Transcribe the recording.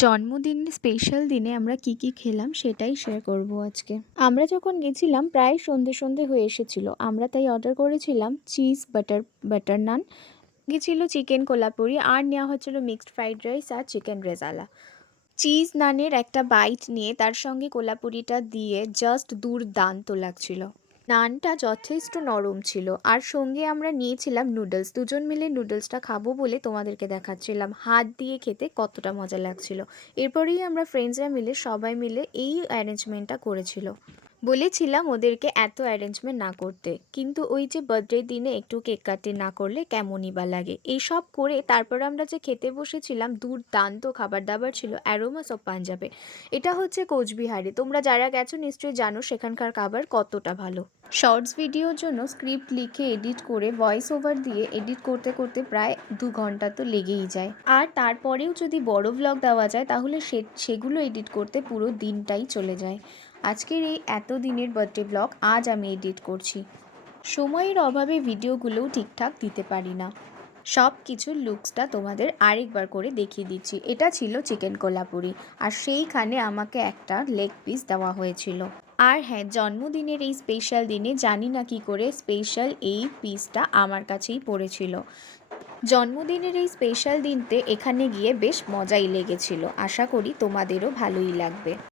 জন্মদিনের স্পেশাল দিনে আমরা কি খেলাম সেটাই শেয়ার করব আজকে। আমরা যখন গেছিলাম প্রায় সন্ধে হয়ে এসেছিল। আমরা তাই অর্ডার করেছিলাম চিজ বাটার নান, গেছিল চিকেন কোলাপুরি আর নেওয়া হচ্ছিল মিক্সড ফ্রাইড রাইস আর চিকেন রেজালা। চিজ নানের একটা বাইট নিয়ে তার সঙ্গে কোলাপুরিটা দিয়ে জাস্ট দুর্দান্ত লাগছিল। নানটা যথেষ্ট নরম ছিল আর সঙ্গে আমরা নিয়েছিলাম নুডলস। দুজন মিলে নুডলসটা খাবো বলে তোমাদেরকে দেখাচ্ছিলাম হাত দিয়ে খেতে কতটা মজা লাগছিল। এরপরেই আমরা ফ্রেন্ডসরা মিলে সবাই মিলে এই অ্যারেঞ্জমেন্টটা করেছিল। বলেছিলাম ওদেরকে এত অ্যারেঞ্জমেন্ট না করতে, কিন্তু ওই যে বার্থডে দিনে একটু কেক কাটিং না করলে কেমনই বা লাগে। এইসব করে তারপর আমরা যে খেতে বসেছিলাম, দুর্দান্ত খাবার দাবার ছিল অ্যারোমাস অফ পাঞ্জাবে। এটা হচ্ছে কোচবিহারে, তোমরা যারা গেছো নিশ্চয়ই জানো সেখানকার খাবার কতটা ভালো। শর্টস ভিডিওর জন্য স্ক্রিপ্ট লিখে এডিট করে ভয়েস ওভার দিয়ে এডিট করতে করতে প্রায় 2 ঘন্টা তো লেগেই যায়। আর তারপরেও যদি বড় ভ্লগ দেওয়া যায় তাহলে সেগুলো এডিট করতে পুরো দিনটাই চলে যায়। আজকের এই এত দিনের বার্থডে ব্লগ আজ আমি এডিট করছি। সময়ের অভাবে ভিডিওগুলোও ঠিকঠাক দিতে পারি না। সব কিছুর লুকসটা তোমাদের আরেকবার করে দেখিয়ে দিচ্ছি। এটা ছিল চিকেন কোলাপুরি আর সেইখানে আমাকে একটা লেগ পিস দেওয়া হয়েছিল। আর হ্যাঁ, জন্মদিনের এই স্পেশাল দিনে জানি না কি করে স্পেশাল এই পিসটা আমার কাছেই পড়েছিল। জন্মদিনের এই স্পেশাল দিনতে এখানে গিয়ে বেশ মজাই লেগেছিল। আশা করি তোমাদেরও ভালোই লাগবে।